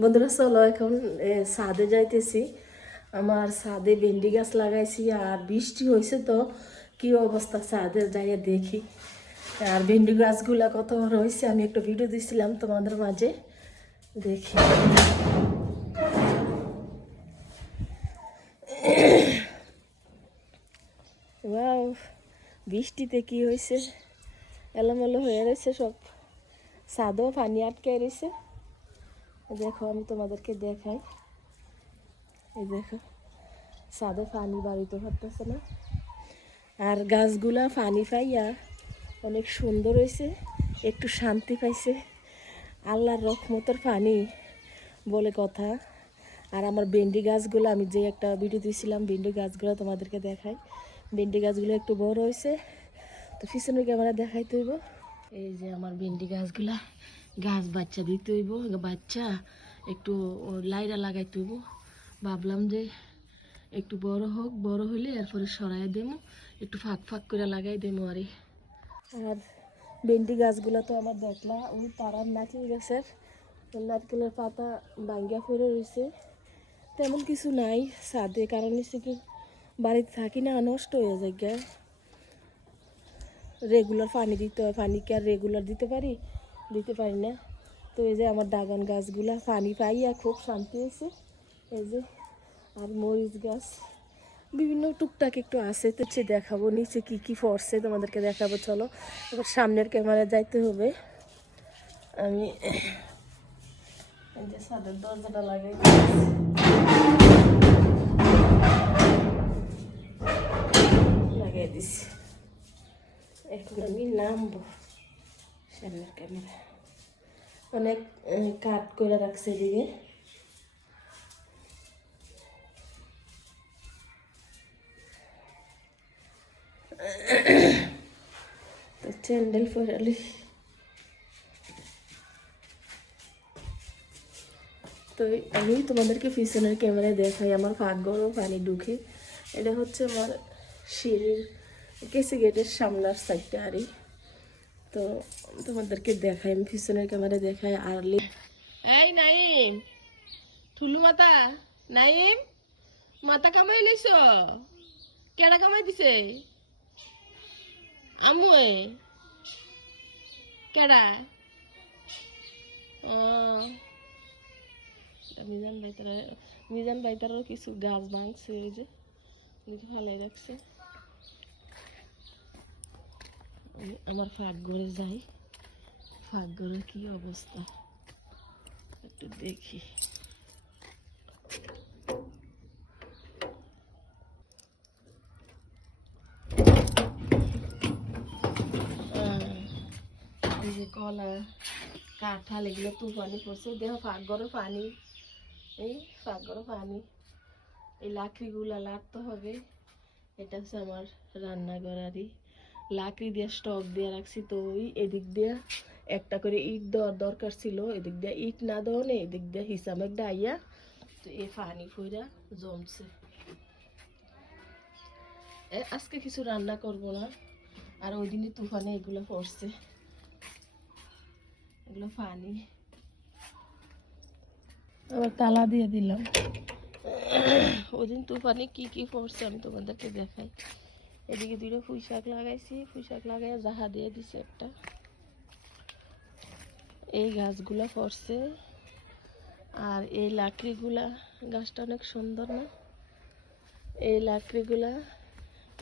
বন্ধুরা চলো এখন ছাদে যাইতেছি। আমার ছাদে ভেন্ডি গাছ লাগাইছি আর বৃষ্টি হয়েছে তো কি অবস্থা ছাদে যাইয়া দেখি। আর ভেন্ডি গাছগুলা কত রয়েছে আমি একটু ভিডিও দিছিলাম তোমাদের মাঝে, দেখি। ওয়াও, বৃষ্টিতে কি হয়েছে, এলোমেলো হয়ে রয়েছে সব, ছাদও পানি আটকে রয়েছে। দেখো আমি তোমাদেরকে দেখাই, এই দেখো ছাদে পানি বাড়িতে পারতেছে না। আর গাছগুলা পানি পাইয়া অনেক সুন্দর হয়েছে, একটু শান্তি পাইছে। আল্লাহর রহমতের পানি বলে কথা। আর আমার ভেন্ডি গাছগুলো আমি যে একটা ভিডিও দিয়েছিলাম ভেন্ডি গাছগুলো তোমাদেরকে দেখাই, ভেন্ডি গাছগুলো একটু বড় হয়েছে তো পিছনের ক্যামেরা দেখাইতে হইব। এই যে আমার ভেন্ডি গাছগুলা, গাছ বাচ্চা দিতে হইব, বাচ্চা একটু লাইরা লাগাইতে হইব। ভাবলাম যে একটু বড় হোক, বড় হইলে এরপরে সরাই দেবো, একটু ফাঁক ফাঁক করে লাগাই দেবো। আর ভেন্ডি গাছগুলো তো আমার দেখলা ওই তারার নারকেল গাছের নারকেলের পাতা ভাঙ্গা পড়ে রয়েছে, তেমন কিছু নাই ছাদে, কারণ হচ্ছে কি বাড়িতে থাকি না, নষ্ট হয়ে যায় গা। রেগুলার পানি দিতে হয়, পানি কি আর রেগুলার দিতে পারি না। তো এই যে আমার ড্রাগন গাছগুলা পানি পাইয়া খুব শান্তি হয়েছে। এই যে আর মরিচ গাছ বিভিন্ন টুকটাক একটু আছে, তো সে দেখাবো নিচে কি কি পড়ছে তোমাদেরকে দেখাবো। চলো এবার সামনের ক্যামেরায় যাইতে হবে। আমি এই যে ছাদের দরজাটা লাগিয়ে দিছি, এখন আমি নামবো সামনের ক্যামেরা। অনেক কাট করে রাখছে এদিকে। তো চ্যান্ডেল পরালি তো আমি তোমাদেরকে পিছনের ক্যামেরায় দেখাই আমার পাকঘরও পানি ঢুকে। এটা হচ্ছে আমার সিঁড়ির কেসি গেটের সামলার সাইডটা আরই। তো তোমাদেরকে দেখাই আমি পিছনের ক্যামেরায় দেখাই। আর এই নাইম ঠুলু মাতা, নাইম মাথা কামাই লইছ, কেডা কামাই দিছে? আমুয়ে কেডা? ও মিজান ভাই তার কিছু গাছ ভাঙছে, ওই যে ফেলাই রাখছে। আমার ফাঁক ঘরে যাই, ফাঁক ঘরের কি অবস্থা একটু দেখি। এই যে কলা কাঁঠাল এগুলো তুফানি পড়ছে, দেখো ফাঁক ঘরে পানি, এই ফাঁক ঘরে পানি। এই লাকড়িগুলা লাটতে হবে। এটা হচ্ছে আমার রান্নাঘর, আরই লাকড়ি দিয়ে স্টক দিয়ে রাখছি। তো ওই এদিক দিয়ে একটা করে ইট দেওয়ার দরকার ছিল, এদিক দিয়ে ইট না দেওয়া নেই, এদিক দিয়ে হিসাব একটা আইয়া তো এই পানি ফইরা জমছে। আজকে কিছু রান্না করব না, আর ওই দিনই তুফানে এগুলো পড়ছে, এগুলো পানি। আবার তালা দিয়ে দিলাম। ওই দিন তুফানে কি কি পড়ছে আমি তোমাদেরকে দেখাই। এদিকে দুটো পুঁই শাক লাগাইছি, পুঁই শাক লাগাই জাহা দিয়ে দিছে একটা। এই গাছগুলা পড়ছে। আর এই লাকড়িগুলা, গাছটা অনেক সুন্দর না? এই লাকড়িগুলা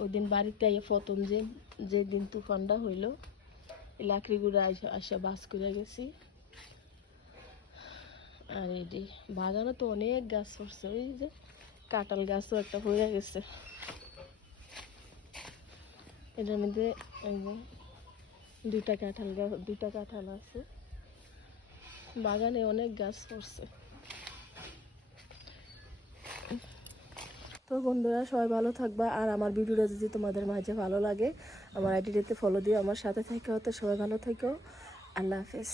ওই দিন বাড়িতে আইয়া প্রথম যেদিন তুফানটা হইল, এই লাকড়িগুলো আসা বাস করে গেছি। আর এটি বাগানে তো অনেক গাছ পড়ছে, ওই যে কাঁঠাল গাছও একটা পড়ে গেছে। এটার মধ্যে এই যে দুটা কাঁঠাল আছে। বাগানে অনেক গাছ পড়ছে। তো বন্ধুরা সবাই ভালো থাকবা। আর আমার ভিডিওটা যদি তোমাদের মাঝে ভালো লাগে আমার আইডিটাতে ফলো দিও, আমার সাথে থেকে হতে। সবাই ভালো থেকো, আল্লাহ হাফেজ।